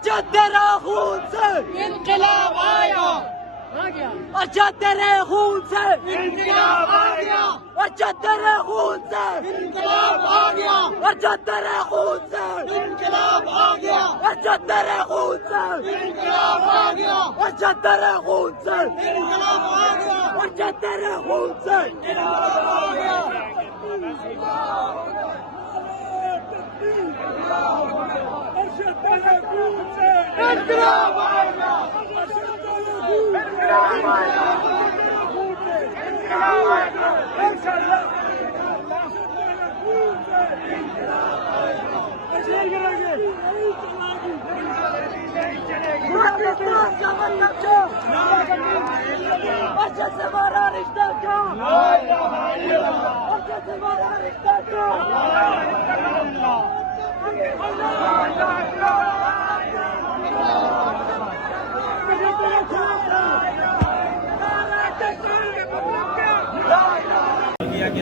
अच्छा तेरा खून से इनकलाब आया, अच्छा तेरे खून से इनकलाब आ गया, अच्छा तेरे खून से इनकलाब आ गया, अच्छा तेरे खून से इनकलाब आ गया, अच्छा तेरे खून से इनकलाब आ गया, अच्छा तेरे खून से इनकलाब आ गया, अच्छा तेरे खून से इनकलाब आ गया। इनकलाब आएगा, इनकलाब आएगा, इनकलाब आएगा, इंशाअल्लाह। पाकिस्तान का मतलब क्या? अच्छा से हमारा रिश्ता क्या? अच्छा से हमारा रिश्ता क्या?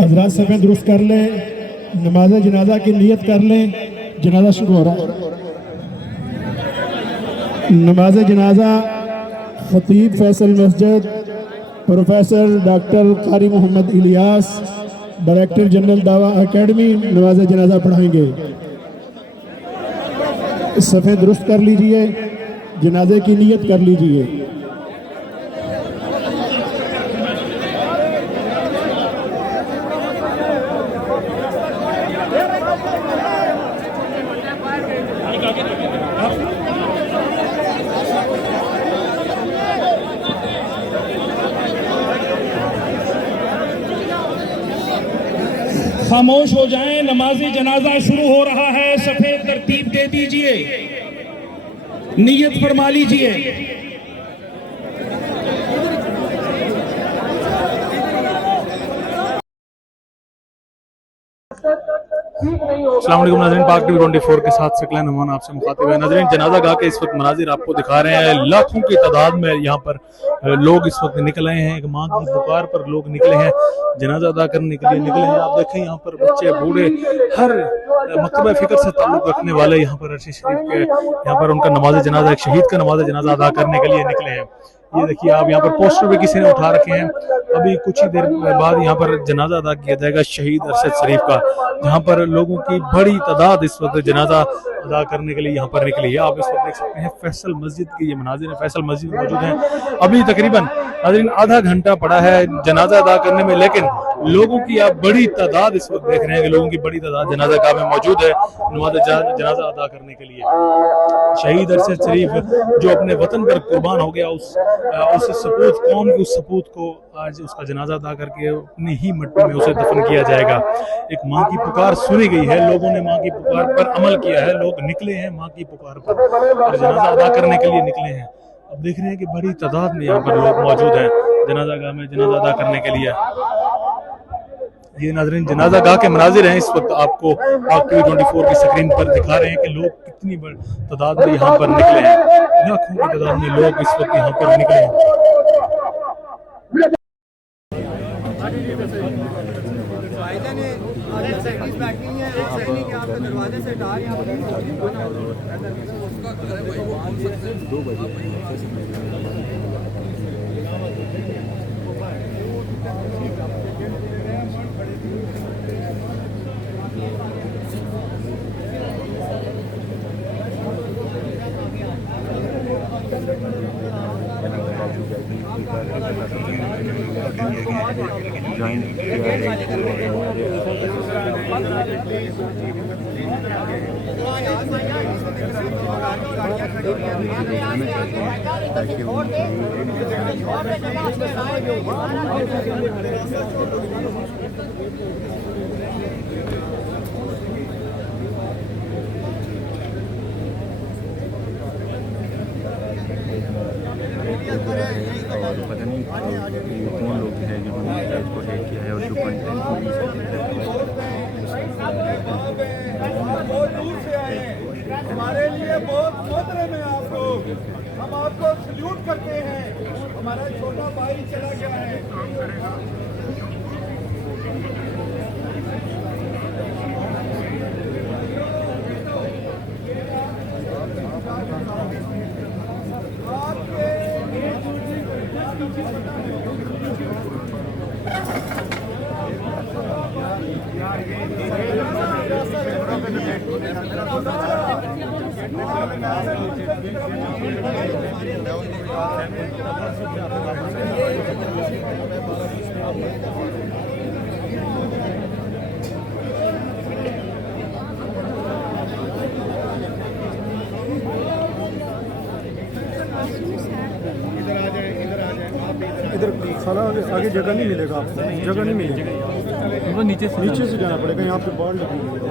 हज़रात सफ़ें दुरुस्त कर लें, नमाज जनाजा की नियत कर लें। जनाजा शुरू हो रहा है। नमाज जनाजा खतीब फैसल मस्जिद प्रोफेसर डॉक्टर कारी मोहम्मद इलियास डायरेक्टर जनरल दावा एकेडमी नमाज जनाजा पढ़ाएंगे। सफ़े दुरुस्त कर लीजिए, जनाजे की नियत कर लीजिए। खामोश हो जाएं, नमाजी जनाजा शुरू हो रहा है। सफेद तरतीब दे दीजिए, नियत फरमा लीजिए। अस्सलाम वालेकुम नाज़रीन, पाक टीवी 24 के साथ सकलैन अमान आपसे मुखातिब है। नाज़रीन, जनाजा गाह के इस वक्त मनाजिर आपको दिखा रहे हैं। लाखों की तादाद में यहाँ पर लोग इस वक्त निकल आए हैं। एक माँ की पुकार पर लोग निकले हैं, जनाजा अदा करने के लिए निकले हैं। आप देखें यहाँ पर बच्चे बूढ़े हर मकतबा फ़िक्र से ताल्लुक़ रखने वाले यहाँ पर अर्शी शरीफ के यहाँ पर उनका नमाज जनाजा, एक शहीद का नमाज जनाजा अदा करने के लिए निकले हैं। ये देखिए आप, यहाँ पर पोस्टर भी किसी ने उठा रखे हैं। अभी कुछ ही देर बाद यहाँ पर जनाजा अदा किया जाएगा शहीद अरशद शरीफ का, जहाँ पर लोगों की बड़ी तादाद इस वक्त जनाजा अदा करने के लिए यहाँ पर निकली है। आप इस वक्त देख सकते हैं फैसल मस्जिद की ये मनाजिर है। फैसल मस्जिद में मौजूद हैं। अभी तकरीबन नाज़रीन आधा घंटा पड़ा है जनाजा अदा करने में, लेकिन लोगों की आप बड़ी तादाद इस वक्त देख रहे हैं कि लोगों की बड़ी तादाद जनाजा गाह में मौजूद है नमाज जनाजा अदा करने के लिए। शहीद अरशद शरीफ जो अपने वतन पर कुर्बान हो गया, उस सपूत कौम की उस सपूत को आज उसका जनाजा अदा करके अपनी ही मिट्टी में उसे दफन किया जाएगा। एक माँ की पुकार सुनी गई है, लोगों ने माँ की पुकार पर अमल किया है, लोग निकले हैं माँ की पुकार पर और जनाजा अदा करने के लिए निकले हैं। अब देख रहे हैं कि बड़ी तादाद में यहाँ पर लोग मौजूद हैं जनाजा गाह में जनाजा अदा करने के लिए। ये नाज़रीन जनाजा गाह के मनाजिर हैं, इस वक्त आपको पाक टीवी 24 की स्क्रीन पर दिखा रहे हैं कि लोग कितनी बड़ी तादाद में यहाँ पर निकले हैं। लाखों की तादाद में लोग इस वक्त यहाँ पर निकले हैं। पता नहीं कौन लोग हैं जिन्होंने इसको हैक किया है और जो कंटेंट चाहते हैं, हमारा छोटा भाई चला गया है। इधर साला आगे जगह नहीं मिलेगा आपको, जगह नहीं मिलेगी, नीचे से जाना पड़ेगा, यहाँ पे बॉल लगी हुई है।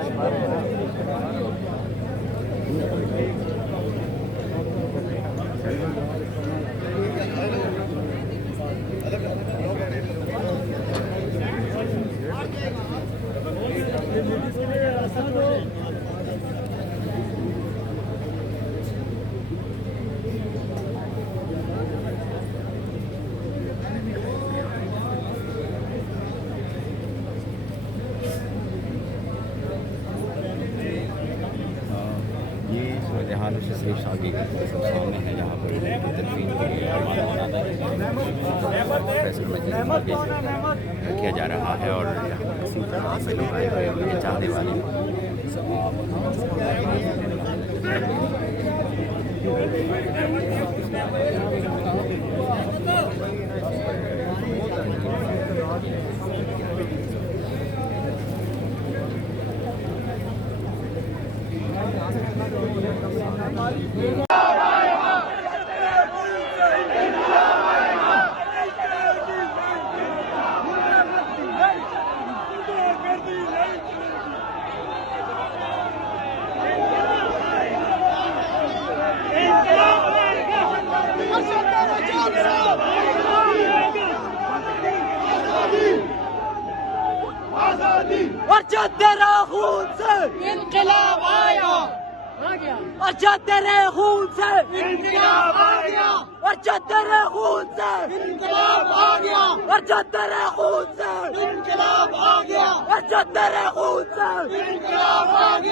ये सूरत-ए-हाल से सिर्फ शादी सब सामने है, यहाँ पर तदफीन के लिए फैसल मजलिस किया जा रहा है और यहाँ किसी तरह से लोग आए हुए हैं, उनके चाहने वाले। और जब तेरा खून से इनकलाब आया, और जब तेरे खून से इनकलाब आ गया, और जब तेरे खून से इनकलाब आ गया, और जब तेरे खून से इनकलाब आ गया, और जब तेरे खून से इनकलाब आ गया।